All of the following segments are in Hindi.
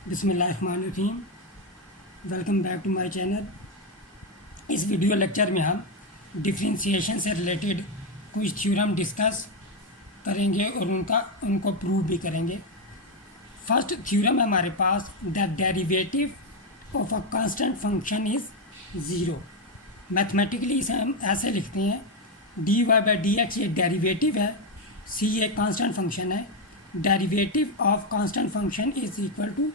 बिस्मिल्लाहिर्रहमानिर्रहीम। Welcome back to my channel. इस वीडियो लेक्चर में हम डिफरेंशिएशन से रिलेटेड कुछ थ्योरम डिस्कस करेंगे और उनको प्रूव भी करेंगे। फर्स्ट थ्योरम है हमारे पास, the derivative of a constant function is zero. Mathematically इसे हम ऐसे लिखते हैं, d Y by D x ये डेरीवेटिव है, सी ये कांस्टेंट फंक्शन है, derivative of constant function is equal to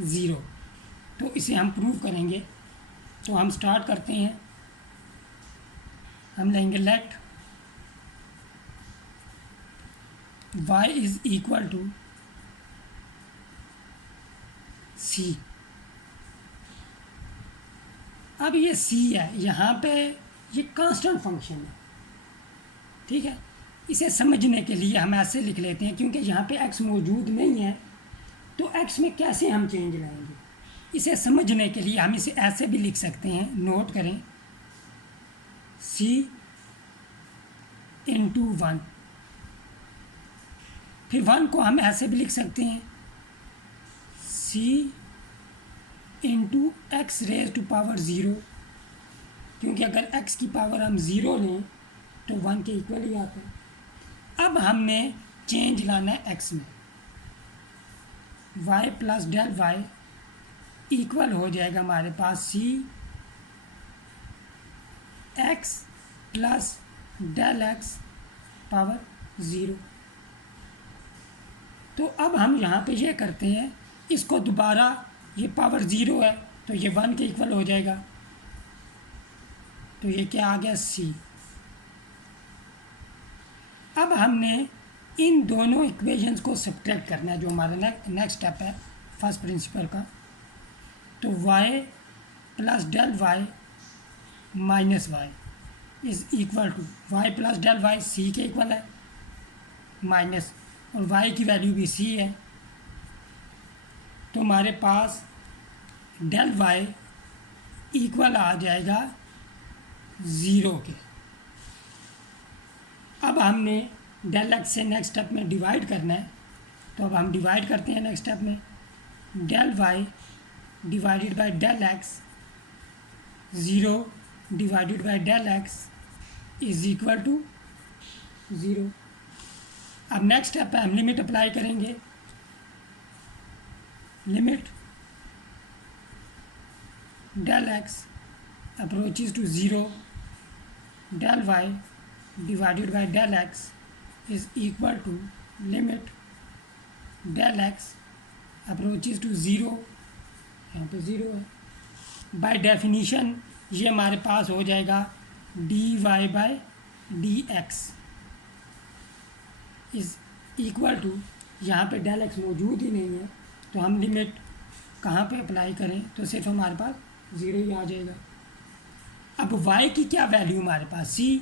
zero. तो इसे हम प्रूव करेंगे। तो हम स्टार्ट करते हैं। हम लेंगे let y is equal to c. अब ये c है, यहाँ पे ये कांस्टेंट फंक्शन है, ठीक है। इसे समझने के लिए हम ऐसे लिख लेते हैं, क्योंकि यहाँ पे x मौजूद नहीं है तो x में कैसे हम चेंज लाएंगे। इसे समझने के लिए हम इसे ऐसे भी लिख सकते हैं, नोट करें, c इंटू वन। फिर वन को हम ऐसे भी लिख सकते हैं, c into x raise to power zero, क्योंकि अगर x की पावर हम ज़ीरो लें तो वन के इक्वल ही आता है। अब हमने चेंज लाना है x में, y plus del y equal हो जाएगा हमारे पास c x plus del x power zero. तो अब हम यहाँ पे ये करते हैं, इसको दोबारा, ये पावर ज़ीरो है तो ये वन के इक्वल हो जाएगा, तो ये क्या आ गया c। अब हमने इन दोनों इक्वेशंस को सब्ट्रैक्ट करना है, जो हमारा नेक्स्ट स्टेप है फर्स्ट प्रिंसिपल का। तो y plus del y minus y is equal to y plus del y c के इक्वल है, माइनस, और y की वैल्यू भी c है। तो हमारे पास डेल वाई इक्वल आ जाएगा ज़ीरो के। अब हमने डेल एक्स से नेक्स्ट स्टेप में डिवाइड करना है, तो अब हम डिवाइड करते हैं नेक्स्ट स्टेप में, del y divided by del x, zero divided by del x is equal to zero. अब नेक्स्ट स्टेप पे हम लिमिट अप्लाई करेंगे, limit del x approaches to zero, del y divided by del x is equal to limit del x approaches to zero, यहाँ पे ज़ीरो है। बाय डेफिनीशन ये हमारे पास हो जाएगा d Y by D x is equal to, यहाँ पे डेल एक्स मौजूद ही नहीं है तो हम लिमिट कहाँ पे अप्लाई करें, तो सिर्फ हमारे पास ज़ीरो ही आ जाएगा। अब y की क्या वैल्यू हमारे पास c,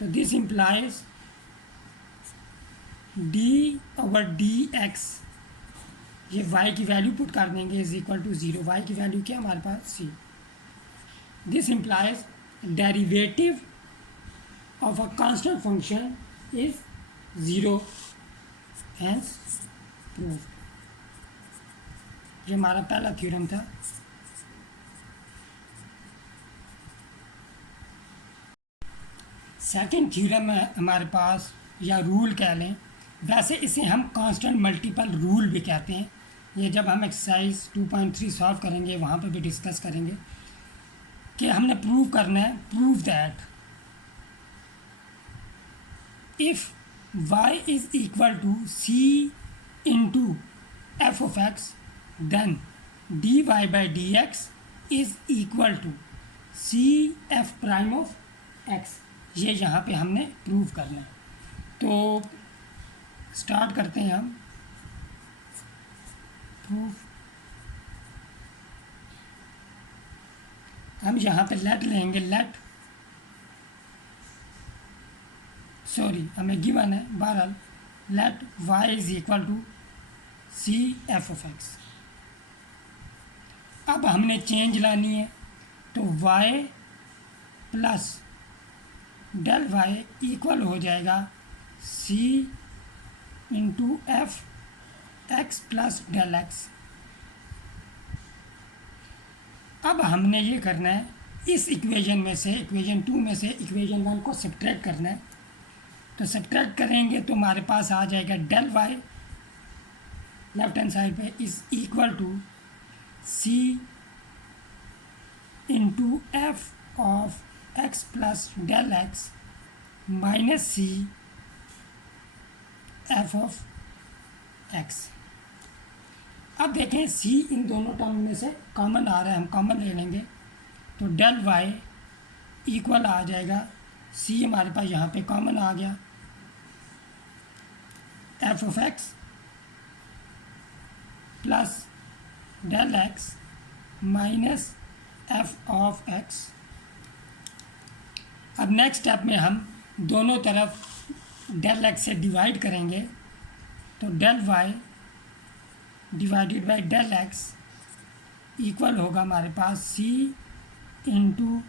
तो this implies d over d x, ये y की वैल्यू पुट कर देंगे is equal to zero. y की वैल्यू क्या हमारे पास c। This implies derivative of a constant function is zero, hence prove. ये हमारा पहला थ्योरम था। सेकंड थ्योरम है हमारे पास, या रूल कह लें, वैसे इसे हम कांस्टेंट मल्टीपल रूल भी कहते हैं। ये जब हम एक्सरसाइज 2.3 सॉल्व करेंगे वहाँ पे भी डिस्कस करेंगे कि हमने प्रूव करना है, prove that if y is equal to c into f of x then d Y by D x is equal to c f prime of x. ये यहाँ पे हमने प्रूव करना है। तो स्टार्ट करते हैं हम प्रूफ। हम यहाँ पे लेट लेंगे, लेट, सॉरी हमें गिवन है, बहरहाल let y is equal to c F of x. अब हमने चेंज लानी है, तो y plus del y equal हो जाएगा c into f x plus del x अब हमने ये करना है, इस इक्वेशन में से, इक्वेशन 2 में से इक्वेशन 1 को सब्ट्रैक्ट करना है। तो सब्ट्रैक्ट करेंगे तो हमारे पास आ जाएगा del y left hand side पे is equal to c into f of x plus del x minus c F of x. अब देखें सी इन दोनों टर्म में से कॉमन आ रहा है, हम कॉमन ले लेंगे तो डेल वाई इक्वल आ जाएगा, सी हमारे पास यहाँ पे कॉमन आ गया, f of x plus del x minus f of x. अब नेक्स्ट स्टेप में हम दोनों तरफ डेल एक्स से डिवाइड करेंगे तो del y divided by del x equal होगा हमारे पास c into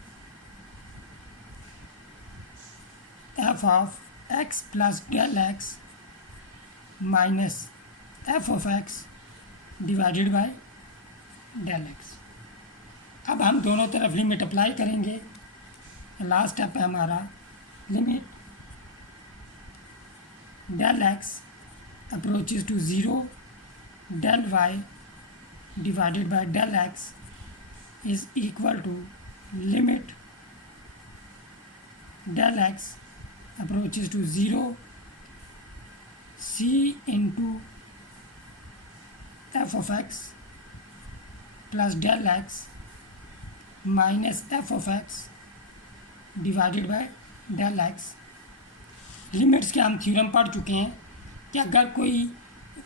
f of x plus del x minus f of x divided by del x. अब हम दोनों तरफ लिमिट अप्लाई करेंगे। लास्ट स्टेप है हमारा limit del x approaches to zero del y divided by del x is equal to limit del x approaches to 0 c into f of x plus del x minus f of x divided by del x। Limits के हम थ्योरम पढ़ चुके हैं कि अगर कोई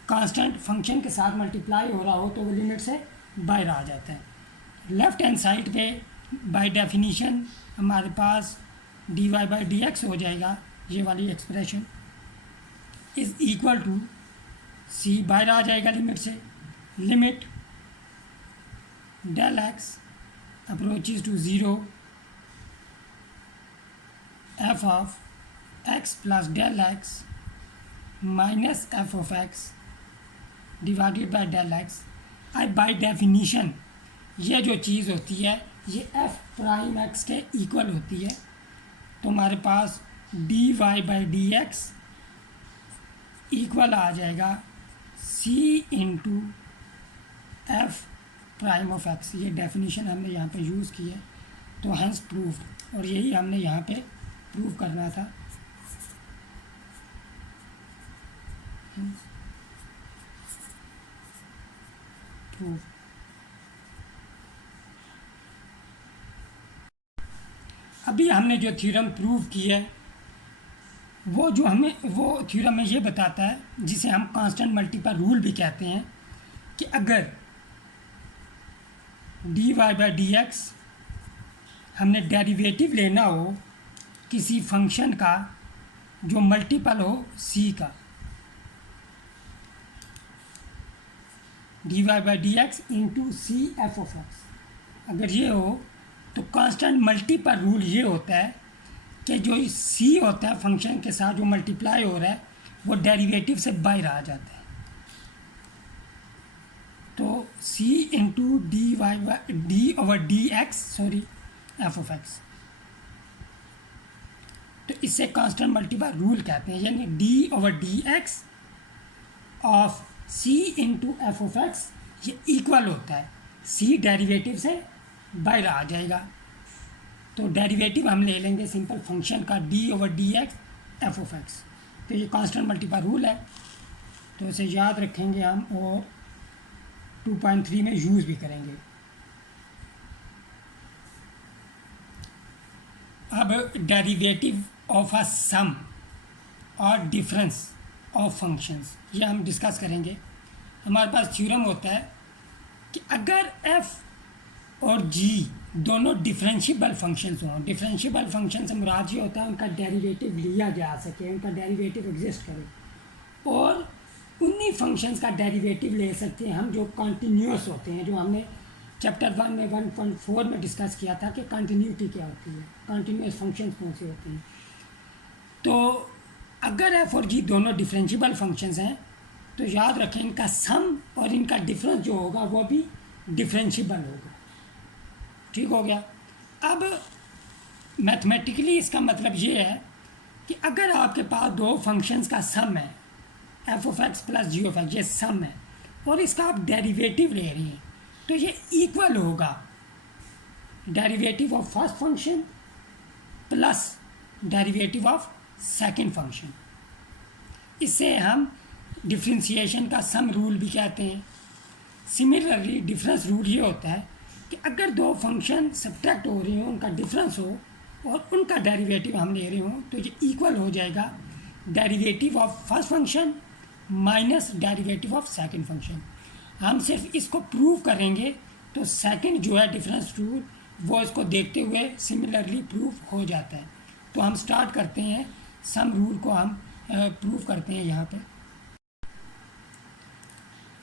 कांस्टेंट फंक्शन के साथ मल्टीप्लाई हो रहा हो तो वो लिमिट से बाहर आ जाता है। लेफ्ट हैंड साइड पे बाय डेफिनीशन हमारे पास d Y by D x हो जाएगा, ये वाली expression is equal to c बाहर आ जाएगा लिमिट से, limit del x approaches to zero f of x plus del x minus f of x divided by del x. अब बाई डेफिनीशन ये जो चीज़ होती है ये एफ प्राइम एक्स के इक्वल होती है, तो हमारे पास d Y by D x equal आ जाएगा c into f prime of x. ये डेफिनीशन हमने यहाँ पे यूज़ की है, तो हैंस प्रूव्ड, और यही हमने यहाँ पे प्रूव करना था। प्रूव अभी हमने जो थ्योरम प्रूव की है वो जो हमें वो थ्योरम में ये बताता है, जिसे हम कांस्टेंट मल्टीपल रूल भी कहते हैं, कि अगर d Y by D x हमने डेरिवेटिव लेना हो किसी फंक्शन का जो मल्टीपल हो सी का, D Y by D X into C F of X, अगर ये हो तो कांस्टेंट मल्टीपल रूल ये होता है कि जो सी होता है फंक्शन के साथ जो मल्टीप्लाई हो रहा है वो डेरिवेटिव से बाहर आ जाता है। तो c into d Y by d over d x sorry f of x, तो इससे कांस्टेंट मल्टीपल रूल कहते हैं, यानी d over d x of c into f of x ये इक्वल होता है, सी डेरिवेटिव से बाहर आ जाएगा। तो डेरिवेटिव हम ले लेंगे सिंपल फंक्शन का D over d x F of x, तो ये कांस्टेंट मल्टीपल रूल है, तो इसे याद रखेंगे हम और 2.3 में यूज़ भी करेंगे। अब डेरिवेटिव ऑफ अ सम और डिफरेंस ऑफ फंक्शंस ये हम डिस्कस करेंगे। हमारे पास थ्योरम होता है कि अगर f और g दोनों डिफरेंशिएबल फंक्शंस हों, डिफरेंशिएबल फंक्शन से मुराद ये होता है उनका डेरिवेटिव लिया जा सके, उनका डेरिवेटिव एग्जिस्ट करे, और उन्हीं फंक्शंस का डेरिवेटिव ले सकते हैं हम जो कॉन्टीन्यूअस होते हैं, जो हमने चैप्टर 1 में 1.4 में डिस्कस किया था कि कंटिन्यूटी क्या होती है, कंटिन्यूअस फंक्शंस कौन से होते हैं। तो अगर एफ और जी दोनों डिफरेंशिएबल फंक्शंस हैं तो याद रखें इनका सम और इनका डिफरेंस जो होगा वो भी डिफरेंशिएबल होगा। ठीक हो गया। अब मैथमेटिकली इसका मतलब ये है कि अगर आपके पास दो फंक्शंस का सम है, f of x plus g of x, ये सम है और इसका आप डेरिवेटिव ले रही हैं, तो ये इक्वल होगा derivative of first function plus derivative of second function. इससे हम डिफरेंशिएशन का सम रूल भी कहते हैं। सिमिलरली डिफरेंस रूल ये होता है कि अगर दो फंक्शन सब्ट्रैक्ट हो रही हो, उनका डिफरेंस हो और उनका डेरिवेटिव हम ले रहे हो, तो ये इक्वल हो जाएगा derivative of first function minus derivative of second function. हम सिर्फ इसको प्रूव करेंगे तो सेकंड जो है डिफरेंस रूल वो इसको देखते हुए सिमिलरली प्रूव हो जाता है। तो हम स्टार्ट करते हैं, सम रूल को हम प्रूव करते हैं। यहाँ पे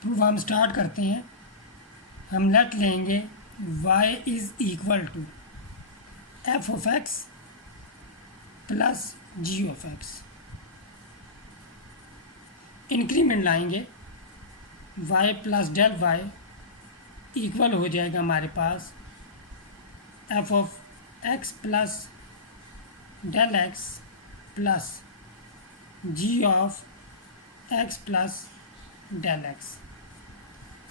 प्रूफ हम स्टार्ट करते हैं। हम लेट लेंगे y is equal to f of x plus g of x. Increment लाएंगे y plus del y equal हो जाएगा हमारे पास f of x plus del x plus g of x plus del x.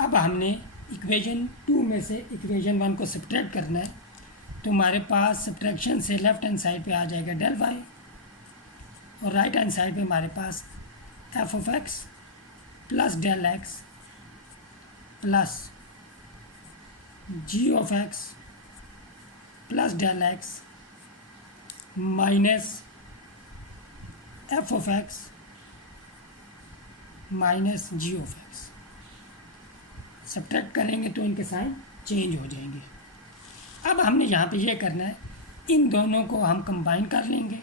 अब हमने इक्वेशन 2 में से इक्वेशन 1 को सब्ट्रैक्ट करना है, तो हमारे पास सब्ट्रैक्शन से लेफ्ट हैंड साइड पे आ जाएगा डेल वाई और राइट हैंड साइड पे हमारे पास f of x plus del x plus g of x plus del x minus f of x minus g of x. Subtract करेंगे तो इनके साइन चेंज हो जाएंगे। अब हमने यहाँ पे ये करना है, इन दोनों को हम कंबाइन कर लेंगे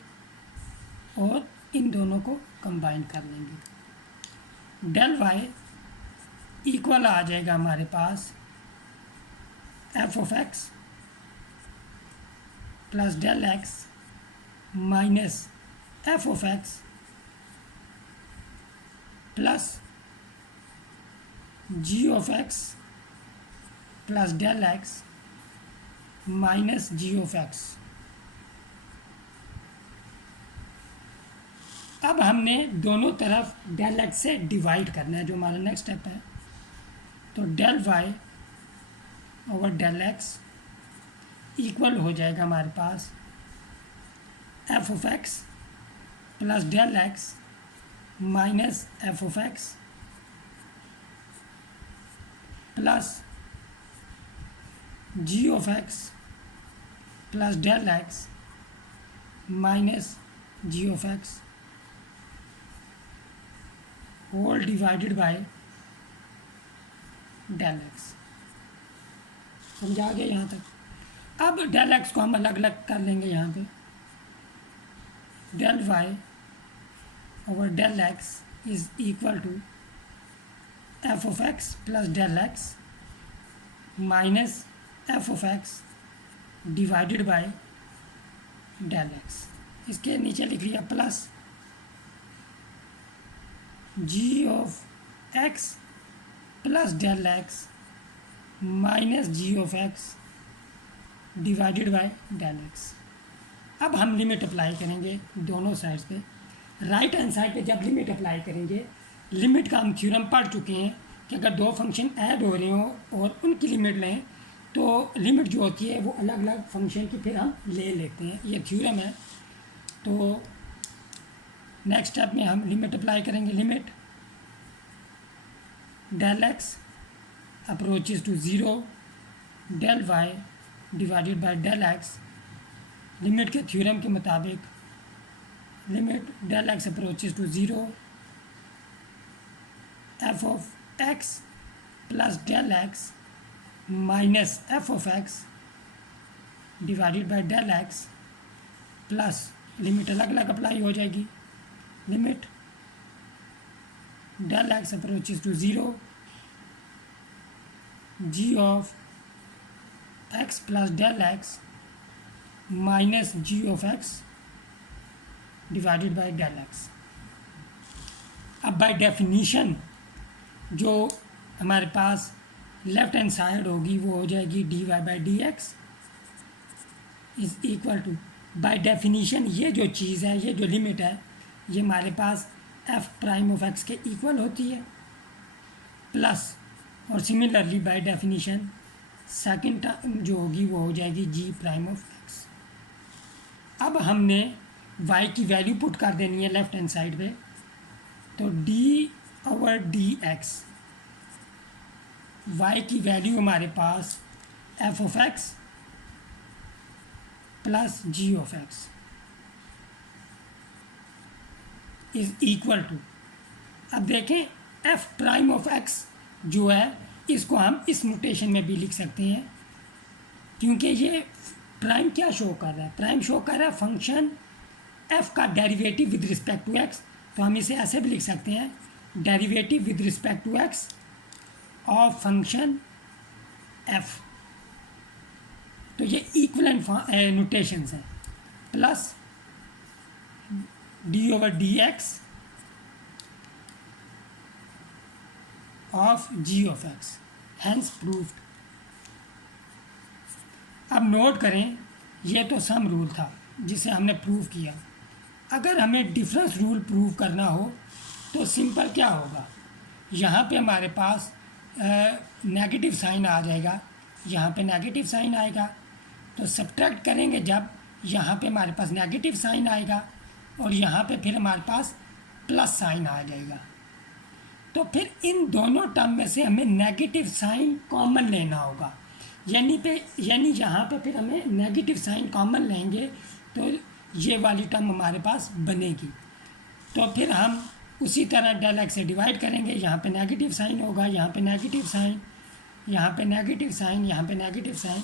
और इन दोनों को कंबाइन कर लेंगे। डेल वाई इक्वल आ जाएगा हमारे पास f of x plus del x minus f of x plus g of x plus del x minus g of x. अब हमने दोनों तरफ डेल एक्स से डिवाइड करना है, जो हमारा नेक्स्ट स्टेप है। तो del y over del x equal हो जाएगा हमारे पास f of x plus del x minus f of x plus g of x plus del x minus g of x whole divided by del x. समझा गया यहाँ तक। अब डेल एक्स को हम अलग अलग कर लेंगे। यहाँ पे del y over del x is equal to f of x plus del x minus f of x divided by del x. इसके नीचे लिख लिया plus g of x plus del x minus g of x divided by del x. अब हम लिमिट अप्लाई करेंगे दोनों साइड्स पे। राइट हैंड साइड पे जब लिमिट अप्लाई करेंगे, लिमिट का हम थ्योरम पढ़ चुके हैं कि अगर दो फंक्शन ऐड हो रहे हो और उनकी लिमिट लें तो लिमिट जो होती है वो अलग अलग फंक्शन की फिर हम ले लेते हैं। ये थ्योरम है। तो नेक्स्ट स्टेप में हम लिमिट अप्लाई करेंगे। Limit del x approaches to zero del y divided by del x. Limit के थ्योरम के मुताबिक limit del x approaches to zero f of x plus del x minus f of x divided by del x plus limit अलग अलग अप्लाई हो जाएगी। Limit del x approaches to zero g of x plus del x minus g of x divided by del x. अब बाय डेफिनीशन जो हमारे पास लेफ्ट हैंड साइड होगी वो हो जाएगी d Y by D x is equal to, by definition ये जो चीज़ है, ये जो लिमिट है, ये हमारे पास एफ प्राइम ऑफ एक्स के इक्वल होती है, प्लस और similarly by definition second term जो होगी वो हो जाएगी जी प्राइम ऑफ एक्स। अब हमने y की वैल्यू पुट कर देनी है लेफ्ट हैंड साइड पे, तो d over d x, y की वैल्यू हमारे पास f of x plus g of x is equal to, अब देखें एफ प्राइम ऑफ एक्स जो है इसको हम इस नोटेशन में भी लिख सकते हैं, क्योंकि ये प्राइम क्या शो कर रहा है, प्राइम शो कर रहा है फंक्शन एफ का derivative with respect to x, तो हम इसे ऐसे भी लिख सकते हैं, derivative with respect to x of function f. तो ये इक्वलेंट नोटेशंस हैं, plus d over d x of g of x, hence proved. अब नोट करें, ये तो सम रूल था जिसे हमने प्रूव किया। अगर हमें डिफरेंस रूल प्रूव करना हो तो सिंपल क्या होगा, यहाँ पे हमारे पास नेगेटिव साइन आ जाएगा, यहाँ पे नेगेटिव साइन आएगा, तो सब्ट्रैक्ट करेंगे जब यहाँ पे हमारे पास नेगेटिव साइन आएगा और यहाँ पे फिर हमारे पास प्लस साइन आ जाएगा, तो फिर इन दोनों टर्म में से हमें नेगेटिव साइन कॉमन लेना होगा, यानी यहाँ पे फिर हमें नेगेटिव साइन कॉमन लेंगे तो ये वाली टर्म हमारे पास बनेगी। तो फिर हम उसी तरह डेल एक्स से डिवाइड करेंगे, यहाँ पे नेगेटिव साइन होगा, यहाँ पे नेगेटिव साइन, यहाँ पे नेगेटिव साइन, यहाँ पे नेगेटिव साइन,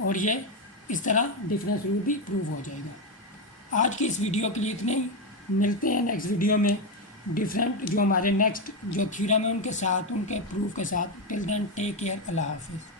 और ये इस तरह डिफरेंस रूल भी प्रूव हो जाएगा। आज की इस वीडियो के लिए इतने ही, मिलते हैं नेक्स्ट वीडियो में डिफरेंट जो हमारे नेक्स्ट जो थ्योरम है उनके साथ, उनके प्रूफ के साथ। टिल देन टेक केयर, अल्लाह हाफिज़।